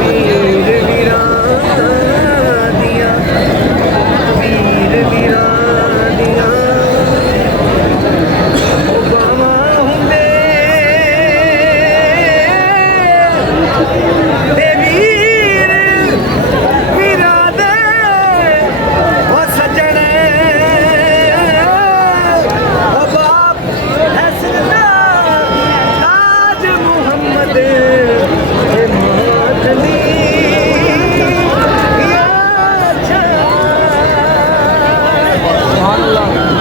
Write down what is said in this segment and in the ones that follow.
वीर वीरां दियां वीर वीरां दियां बावां हुंदे ते वीर वीरां दे ओ सजणे ओ बाप हसन दा ताज मुहम्मद ए मातमी या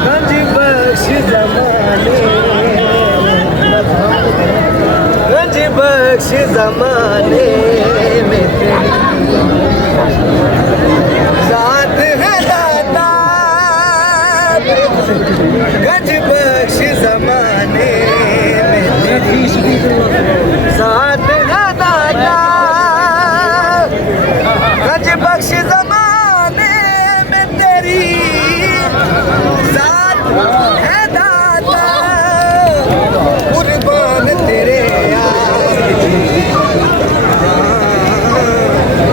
गंज बख्श ज़माने गंज बख्श ज़माने में तेरी ज़ात है दाता गंज बख्श ज़माने में तेरी ज़ात है दाता गंज बख्श ज़माने में तेरी ज़ात है दाता कुर्बान तेरे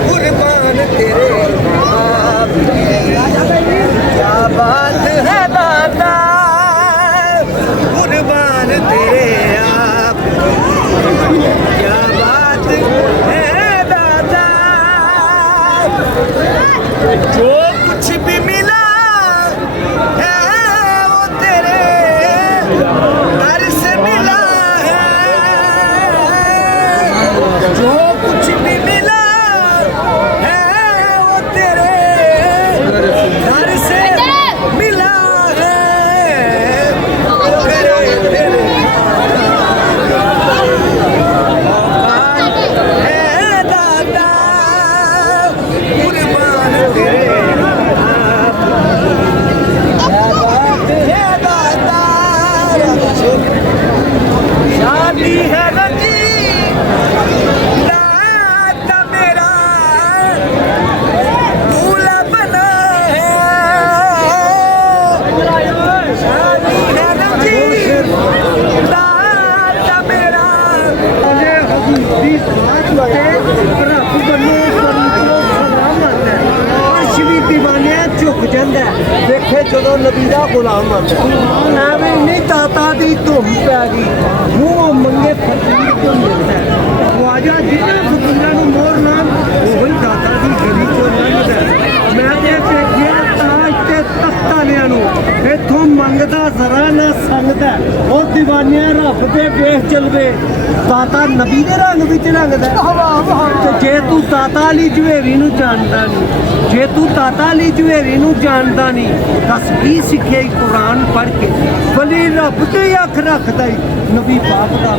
कुर्बान तेरे आप की क्या बात है दाता कुर्बान तेरे आप की क्या बात है दाता जो कुछ भी मिला है वो तेरे दर से मिला है जो कुछ भी मिला है वो तेरे घर से मिला है करे तेरे औकात है दाता कुर्बान तेरे आप क्या बात है दाता शादी है रजी दाता मेरा दूल्हा बना है शादी है रजी दाता मेरा झुक जाता देखे जो नबी का गुलाम आता एवं नहीं ताता की धुम पै गई मूँह मंगे फकीर को मिलता है ख्वाजा जिन्हें फकीर मोर नाम वही दाता की गली चो लंघता मैं देखिया ताज ते तख्त वालियां इथों मंगता जरा ना संगता वो दीवानिया रब दे वेख चलवे दाता नबी के रंग विच रंगदा जे तू दाता अली जवेरी नूं जानदा नहीं जे तू दाता अली जवेरी नूं जानदा नहीं दस की सिੱਖਿਆ कुरान पढ़ के वली रब ते अख रखदा नबी पाक दा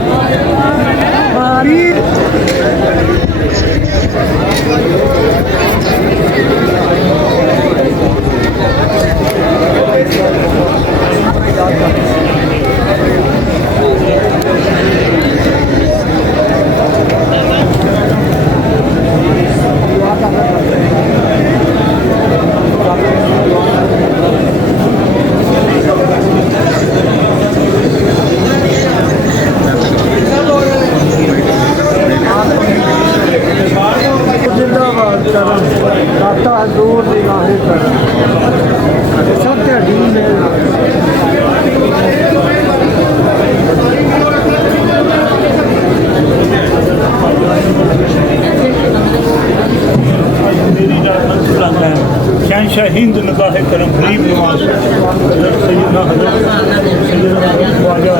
दाता दूर निगाहें कर सत्य ढूंढ शहंशाह हिंद निगाह करम गरीब नवाज सैयदना ख्वाजा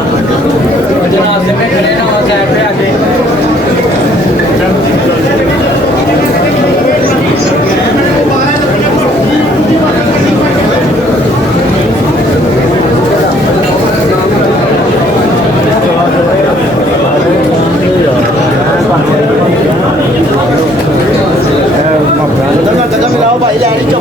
मिलाओ भाई लैनी चो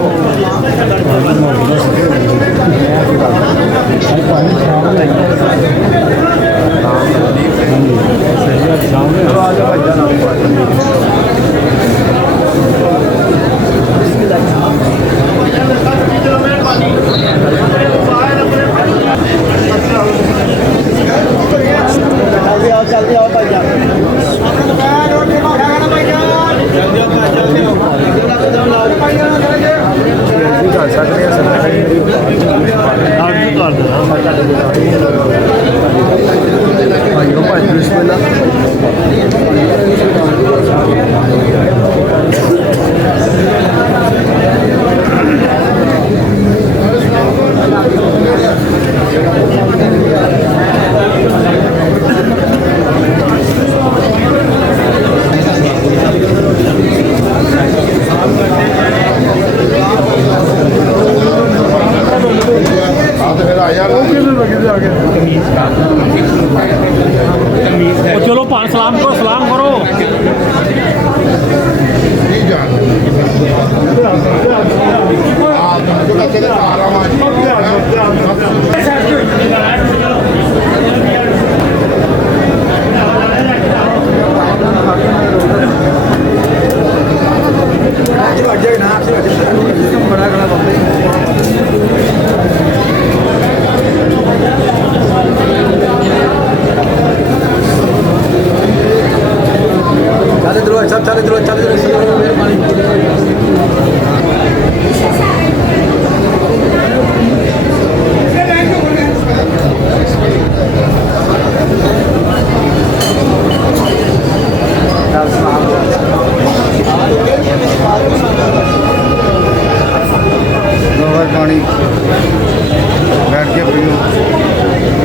सब चले चलो पानी बैठ के पियो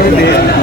Ini